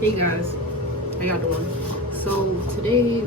Hey guys, how y'all doing? So today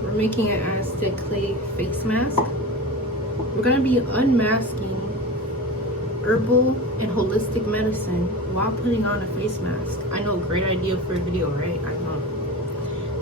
we're making an Aztec clay face mask. We're gonna be unmasking herbal and holistic medicine while putting on a face mask. I know, great idea for a video, right? I know.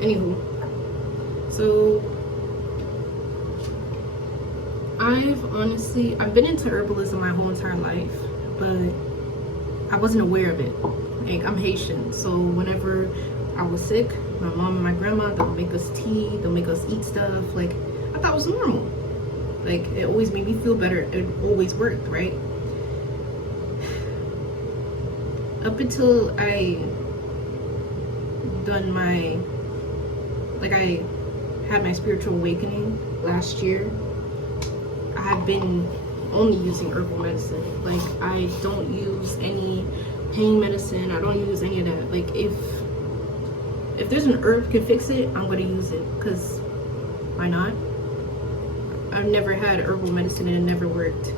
Anywho, so I've been into herbalism my whole entire life, but I wasn't aware of it. Like, I'm Haitian, so whenever I was sick, my mom and my grandma, they'll make us tea, they'll make us eat stuff. Like, I thought it was normal. Like, it always made me feel better. It always worked, right? Up until I had my spiritual awakening last year, I had been only using herbal medicine. Like, I don't use any pain medicine. I don't use any of that. Like, if there's an herb can fix it, I'm gonna use it, because why not? I've never had herbal medicine and it never worked.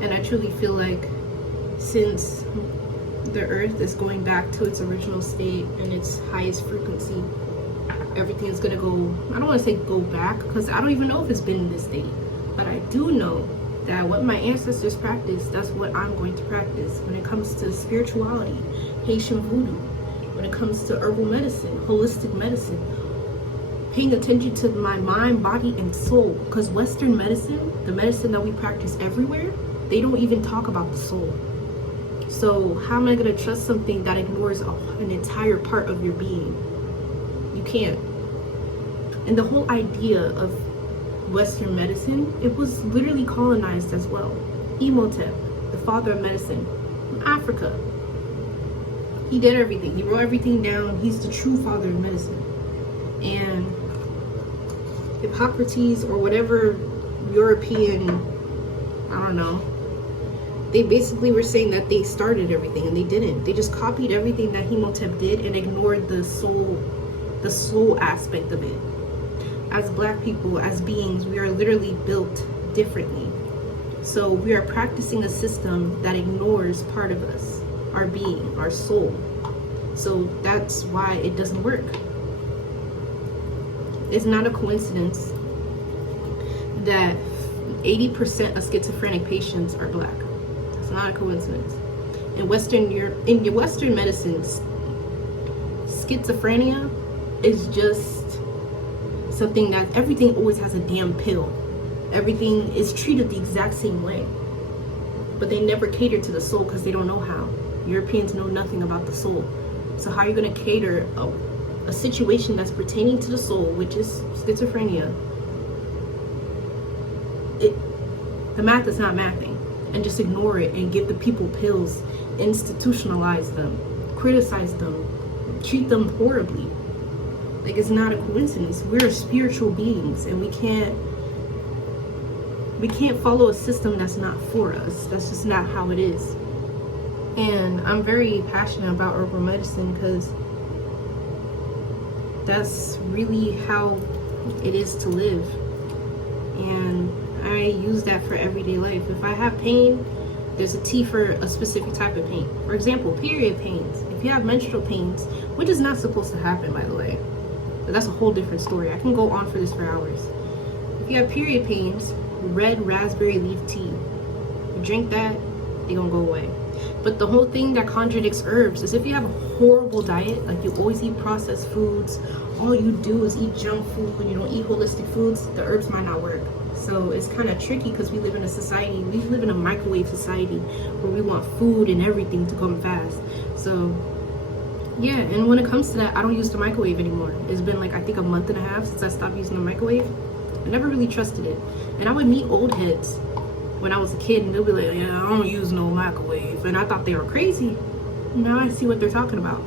And I truly feel like since the earth is going back to its original state and its highest frequency, everything is gonna go, I don't want to say go back, because I don't even know if it's been in this state, but I do know that what my ancestors practiced, that's what I'm going to practice when it comes to spirituality, Haitian voodoo, when it comes to herbal medicine, holistic medicine, paying attention to my mind, body, and soul. Because Western medicine, the medicine that we practice everywhere, they don't even talk about the soul. So how am I going to trust something that ignores an entire part of your being? You can't. And the whole idea of Western medicine, it was literally colonized as well. Imhotep, the father of medicine, from Africa. He did everything. He wrote everything down. He's the true father of medicine. And Hippocrates, or whatever European, I don't know, they basically were saying that they started everything, and they didn't. They just copied everything that Imhotep did and ignored the soul aspect of it. As Black people, as beings, we are literally built differently. So we are practicing a system that ignores part of us, our being, our soul. So that's why it doesn't work. It's not a coincidence that 80% of schizophrenic patients are Black. It's not a coincidence. In Western medicine, schizophrenia is just something that everything always has a damn pill. Everything is treated the exact same way. But they never cater to the soul because they don't know how. Europeans know nothing about the soul. So how are you going to cater a situation that's pertaining to the soul, which is schizophrenia? The math is not mathing. And just ignore it and give the people pills, institutionalize them, criticize them, treat them horribly. Like, it's not a coincidence. We're spiritual beings, and we can't follow a system that's not for us. That's just not how it is. And I'm very passionate about herbal medicine because that's really how it is to live. And I use that for everyday life. If I have pain, there's a tea for a specific type of pain. For example, period pains. If you have menstrual pains, which is not supposed to happen, by the way, but that's a whole different story. I can go on for this for hours. If you have period pains, red raspberry leaf tea. You drink that, they're gonna go away. But the whole thing that contradicts herbs is if you have a horrible diet, like you always eat processed foods, all you do is eat junk food, you don't eat holistic foods, the herbs might not work. So it's kind of tricky because we live in a society, we live in a microwave society where we want food and everything to come fast. So yeah, and when it comes to that, I don't use the microwave anymore. It's been like, I think, a month and a half since I stopped using the microwave. I never really trusted it. And I would meet old heads when I was a kid, and they'll be like, yeah, I don't use no microwave. And I thought they were crazy. Now I see what they're talking about.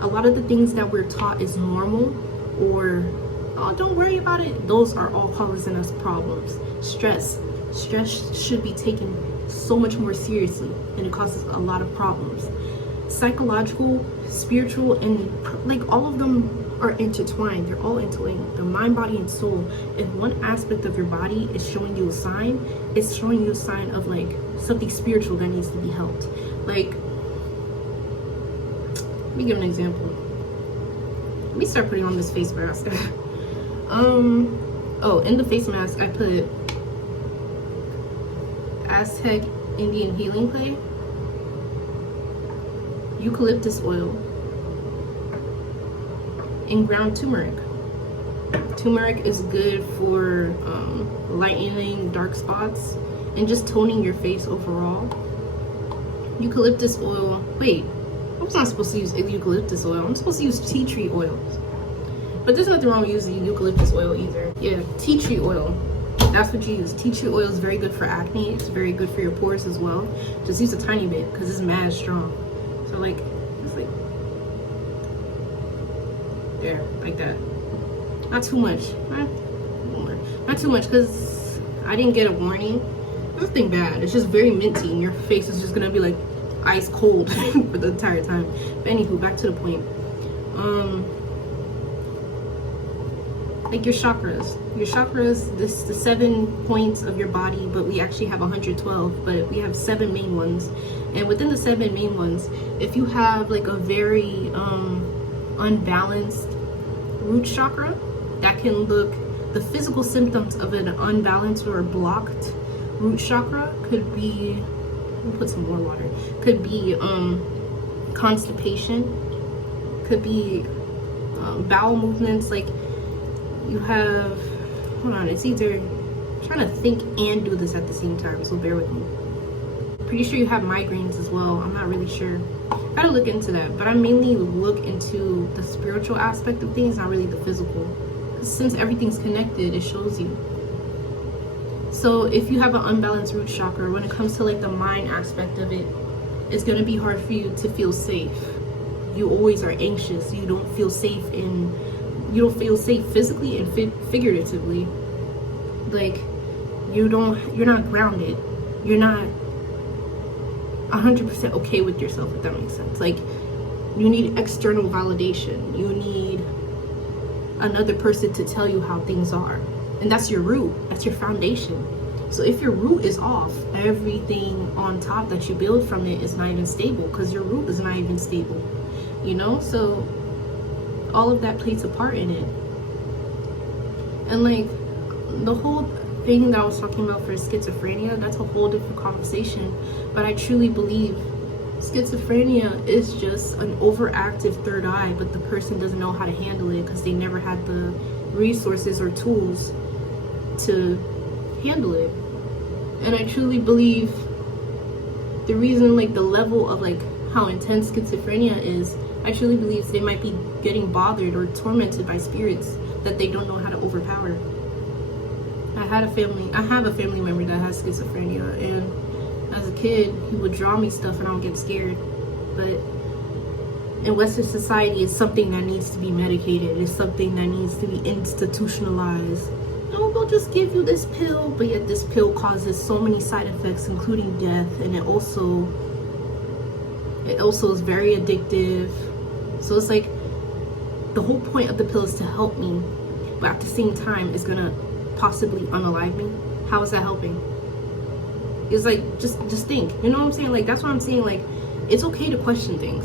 A lot of the things that we're taught is normal, or, oh, don't worry about it, those are all causing us problems. Stress should be taken so much more seriously, and it causes a lot of problems. Psychological, spiritual, and like all of them are intertwined. They're all interlinked. The mind, body, and soul. If one aspect of your body is showing you a sign, it's showing you a sign of like something spiritual that needs to be helped. Like, Let me give an example. Let me start putting on this face mask. Oh, in the face mask, I put Aztec Indian healing clay, eucalyptus oil, and ground turmeric. Turmeric is good for lightening dark spots and just toning your face overall. Eucalyptus oil, wait, I was not supposed to use eucalyptus oil. I'm supposed to use tea tree oil. But there's nothing wrong with using eucalyptus oil either. Yeah, tea tree oil. That's what you use. Tea tree oil is very good for acne. It's very good for your pores as well. Just use a tiny bit because it's mad strong. So like, it's like, there, like that. Not too much. Not too much because I didn't get a warning. Nothing bad. It's just very minty and your face is just gonna be like ice cold for the entire time. But anywho, back to the point. Like your chakras, this the 7 points of your body, but we actually have 112, but we have 7 main ones. And within the 7 main ones, if you have like a very unbalanced root chakra, that can look, the physical symptoms of an unbalanced or blocked root chakra could be, let me put some more water, could be constipation, could be bowel movements. Like you have, hold on, it's either, I'm trying to think and do this at the same time, so bear with me. Pretty sure you have migraines as well. I'm not really sure. Gotta look into that, but I mainly look into the spiritual aspect of things, not really the physical. Because since everything's connected, it shows you. So if you have an unbalanced root chakra, when it comes to like the mind aspect of it, it's gonna be hard for you to feel safe. You always are anxious. You don't feel safe physically and figuratively. Like you're not grounded. You're not 100% okay with yourself, if that makes sense. Like you need external validation. You need another person to tell you how things are. And that's your root. That's your foundation. So if your root is off, everything on top that you build from it is not even stable, because your root is not even stable. You know? So all of that plays a part in it. And like the whole thing that I was talking about for schizophrenia, that's a whole different conversation. But I truly believe schizophrenia is just an overactive third eye, but the person doesn't know how to handle it because they never had the resources or tools to handle it. And I truly believe the reason, like the level of like how intense schizophrenia is, I truly believe they might be getting bothered or tormented by spirits that they don't know how to overpower. I have a family member that has schizophrenia, and as a kid he would draw me stuff and I would get scared. But in Western society, it's something that needs to be medicated. It's something that needs to be institutionalized. Oh, they'll just give you this pill, but yet this pill causes so many side effects, including death, and it also is very addictive. So it's like the whole point of the pill is to help me, but at the same time it's gonna possibly unalive me. How is that helping? It's like, just think, you know what I'm saying? Like that's what I'm saying. Like it's okay to question things.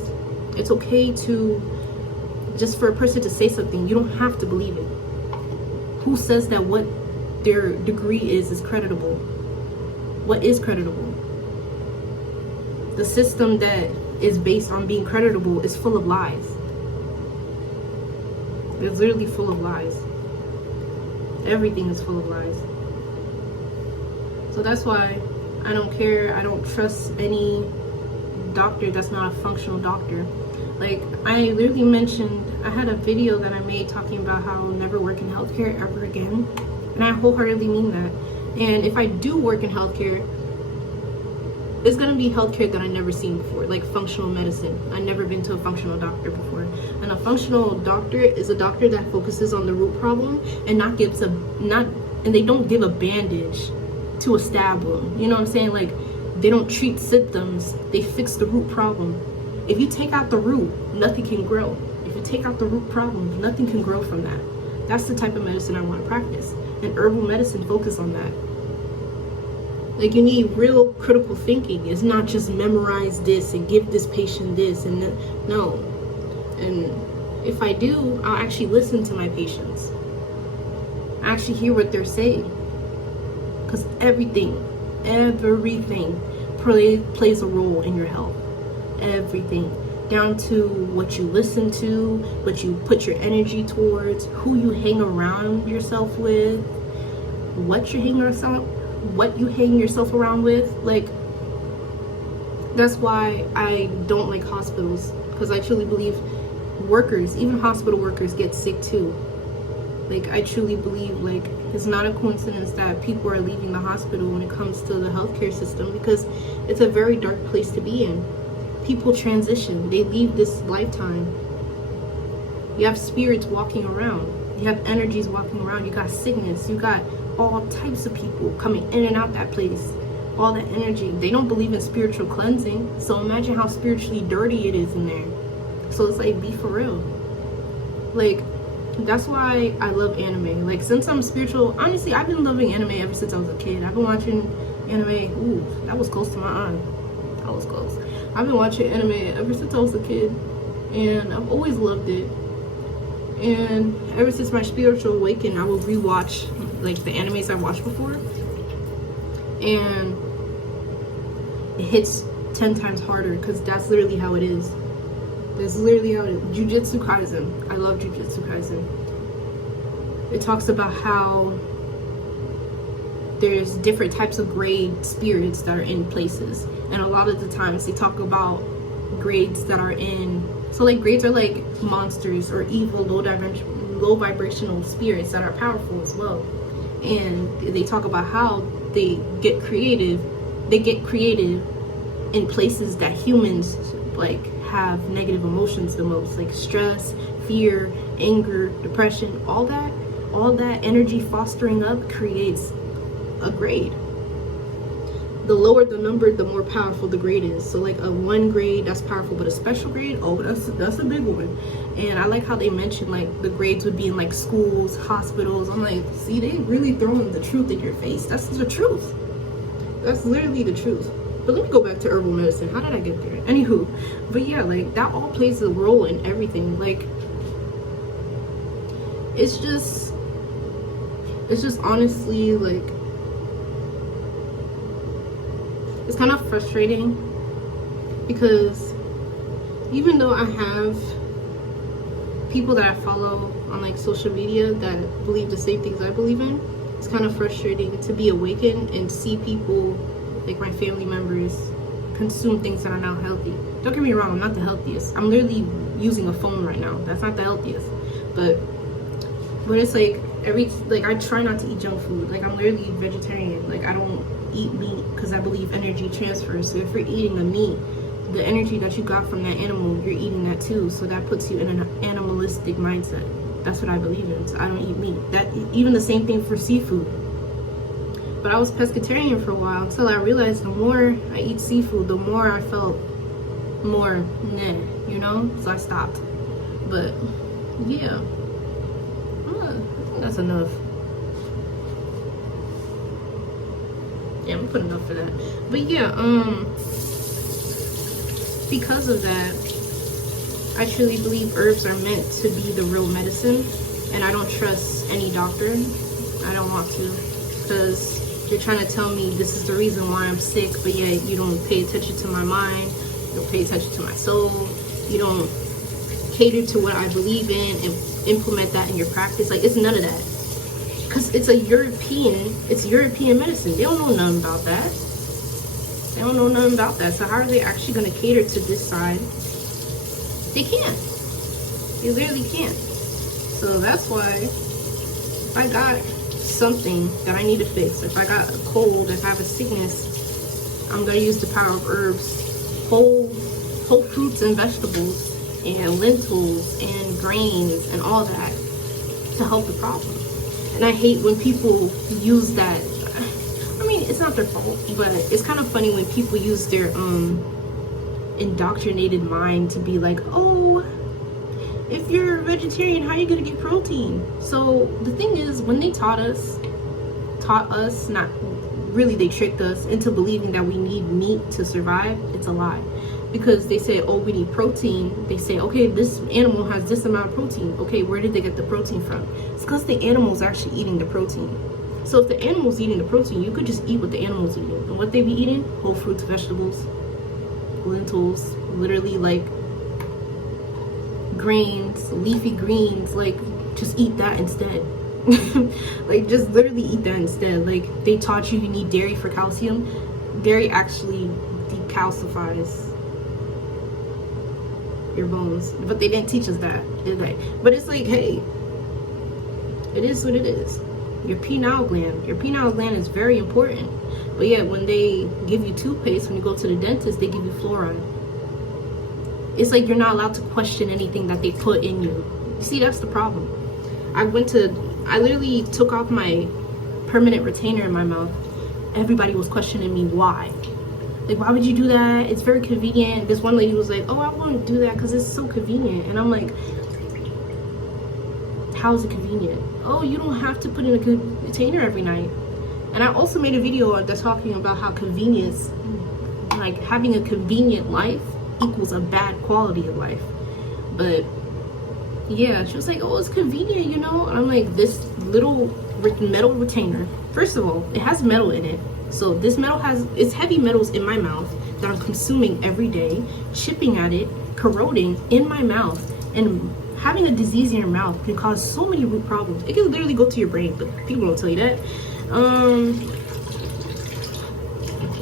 It's okay to, just for a person to say something, you don't have to believe it. Who says that what their degree is creditable? What is creditable? The system that is based on being creditable is full of lies. It's literally full of lies. Everything is full of lies. So that's why I don't care. I don't trust any doctor that's not a functional doctor. Like I literally mentioned, I had a video that I made talking about how I'll never work in healthcare ever again, and I wholeheartedly mean that. And if I do work in healthcare, it's gonna be healthcare that I've never seen before, like functional medicine. I've never been to a functional doctor before, and a functional doctor is a doctor that focuses on the root problem and and they don't give a bandage to a stab wound. You know what I'm saying? Like they don't treat symptoms, they fix the root problem. If you take out the root, nothing can grow. If you take out the root problem, nothing can grow from that. That's the type of medicine I want to practice. And herbal medicine focus on that. Like you need real critical thinking. It's not just memorize this and give this patient this and that. No. And if I do, I'll actually listen to my patients. I actually hear what they're saying. Because everything plays a role in your health. Everything. Down to what you listen to, what you put your energy towards, who you hang around yourself with, what you hang yourself around with. Like, that's why I don't like hospitals, because I truly believe workers, even hospital workers, get sick too. Like, I truly believe, like, it's not a coincidence that people are leaving the hospital when it comes to the healthcare system, because it's a very dark place to be in. People transition, they leave this lifetime. You have spirits walking around, you have energies walking around, you got sickness, you got all types of people coming in and out that place. All that energy. They don't believe in spiritual cleansing, so imagine how spiritually dirty it is in there. So it's like, be for real. Like, that's why I love anime. Like, since I'm spiritual, honestly, I've been loving anime ever since I was a kid. I've been watching anime. Ooh, that was close to my eye. That was close. I've been watching anime ever since I was a kid, and I've always loved it. And ever since my spiritual awakening, I will rewatch like the animes I watched before, and it hits 10 times harder, because that's literally how it is. That's literally how it is. Jujutsu Kaisen. I love Jujutsu Kaisen. It talks about how there's different types of grade spirits that are in places, and a lot of the times they talk about grades that are in, so like grades are like monsters or evil low vibrational spirits that are powerful as well. And they talk about how they get creative in places that humans like have negative emotions the most, like stress, fear, anger, depression. All that energy fostering up creates a grade. The lower the number, the more powerful the grade is. So like a 1 grade, that's powerful, but a special grade, oh, that's a big one. And I like how they mention like the grades would be in like schools, hospitals. I'm like, see, they really throwing the truth in your face. That's the truth. That's literally the truth. But let me go back to herbal medicine. How did I get there? Anywho, but yeah, like that all plays a role in everything. Like, it's just honestly, like, it's kind of frustrating, because even though I have people that I follow on like social media that believe the same things I believe in, it's kind of frustrating to be awakened and see people like my family members consume things that are not healthy. Don't get me wrong, I'm not the healthiest. I'm literally using a phone right now. That's not the healthiest. But it's like I try not to eat junk food. Like, I'm literally vegetarian. Like, I don't eat meat because I believe energy transfers. So if you're eating a meat, the energy that you got from that animal, you're eating that too. So that puts you in an animalistic mindset. That's what I believe in. So I don't eat meat. That even the same thing for seafood. But I was pescatarian for a while, until I realized the more I eat seafood, the more I felt more you know? So I stopped. But yeah, I think that's enough. Yeah, I'm gonna put enough for that. But yeah, because of that, I truly believe herbs are meant to be the real medicine, and I don't trust any doctor. I don't want to, because they're trying to tell me this is the reason why I'm sick, but yet you don't pay attention to my mind, you don't pay attention to my soul, you don't cater to what I believe in and implement that in your practice. Like, it's none of that, because it's European medicine. They don't know nothing about that. They don't know nothing about that. So how are they actually going to cater to this side? They can't. They literally can't. So that's why if I got something that I need to fix, if I got a cold, if I have a sickness, I'm going to use the power of herbs, whole fruits and vegetables and lentils and grains and all that to help the problem. And I hate when people use that. I mean, it's not their fault, but it's kind of funny when people use their indoctrinated mind to be like, oh, if you're a vegetarian, how are you gonna get protein? So the thing is, when they taught us, not really, they tricked us into believing that we need meat to survive. It's a lie. because they say, oh, we need protein. They say, okay, this animal has this amount of protein. Okay, where did they get the protein from? It's because the animal's actually eating the protein. So if the animal's eating the protein, you could just eat what the animal's eating. And what they be eating? Whole fruits, vegetables, lentils, literally like grains, leafy greens. Like, just eat that instead. Like, just literally eat that instead. Like, they taught you need dairy for calcium. Dairy actually decalcifies your bones, but they didn't teach us that, did they? But it's like, hey, it is what it is. Your pineal gland is very important. But yeah, when they give you toothpaste, when you go to the dentist, they give you fluoride. It's like you're not allowed to question anything that they put in you. See, that's the problem. I literally took off my permanent retainer in my mouth. Everybody was questioning me why. Like, why would you do that? It's very convenient. This one lady was like, oh, I want to do that because it's so convenient. And I'm like, how is it convenient? Oh, you don't have to put in a container every night. And I also made a video that's talking about how convenience, like having a convenient life equals a bad quality of life. But yeah, she was like, oh, it's convenient, you know? And I'm like, this little metal retainer, first of all, it has metal in it. So this metal it's heavy metals in my mouth that I'm consuming every day, chipping at it, corroding in my mouth, and having a disease in your mouth can cause so many root problems. It can literally go to your brain, but people don't tell you that.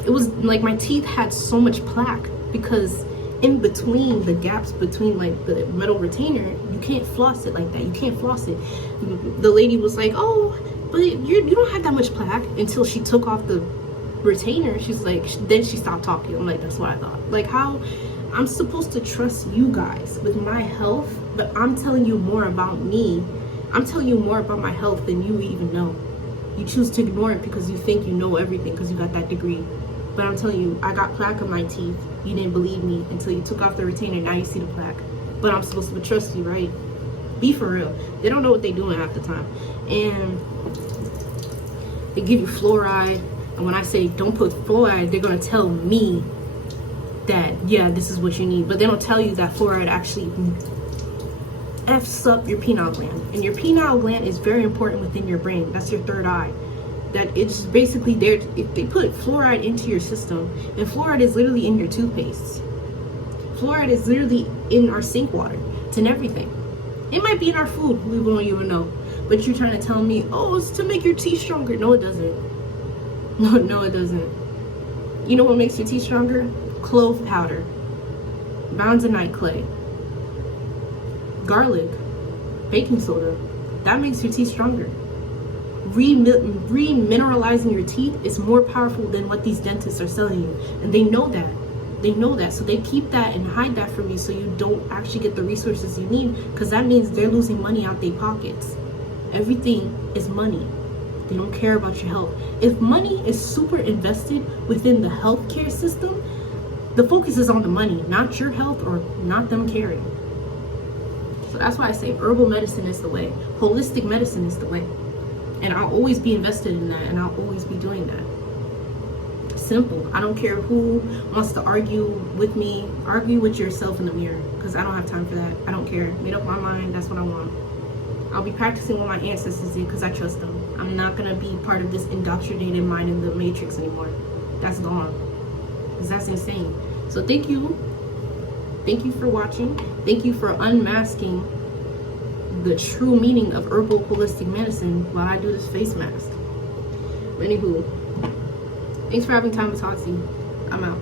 It was like my teeth had so much plaque because in between the gaps between like the metal retainer, you can't floss it like that. You can't floss it. The lady was like, oh, but you don't have that much plaque, until she took off the retainer. She's like, then she stopped talking. I'm like, that's what I thought. Like, how I'm supposed to trust you guys with my health, but I'm telling you more about me. I'm telling you more about my health than you even know. You choose to ignore it because you think you know everything because you got that degree. But I'm telling you, I got plaque on my teeth. You didn't believe me until you took off the retainer. Now you see the plaque. But I'm supposed to trust you, right? Be for real. They don't know what they're doing half the time. And they give you fluoride. And when I say don't put fluoride, they're going to tell me that, yeah, this is what you need. But they don't tell you that fluoride actually F's up your pineal gland. And your pineal gland is very important within your brain. That's your third eye. That it's basically there. If they put fluoride into your system, and fluoride is literally in your toothpaste. Fluoride is literally in our sink water. It's in everything. It might be in our food, we won't even know. But you're trying to tell me, oh, it's to make your teeth stronger. No, it doesn't. No, it doesn't. You know what makes your teeth stronger? Clove powder, bentonite clay, garlic, baking soda. That makes your teeth stronger. Remineralizing your teeth is more powerful than what these dentists are selling you. And they know that. They know that. So they keep that and hide that from you so you don't actually get the resources you need, because that means they're losing money out their pockets. Everything is money. They don't care about your health. If money is super invested within the healthcare system, the focus is on the money, not your health or not them caring. So that's why I say herbal medicine is the way. Holistic medicine is the way. And I'll always be invested in that, and I'll always be doing that. Simple. I don't care who wants to argue with me. Argue with yourself in the mirror, because I don't have time for that. I don't care. Made up my mind. That's what I want. I'll be practicing what my ancestors did because I trust them. I'm not going to be part of this indoctrinated mind in the matrix anymore. That's gone. Because that's insane. So thank you. Thank you for watching. Thank you for unmasking the true meaning of herbal holistic medicine while I do this face mask. Anywho, thanks for having time to talk to you. I'm out.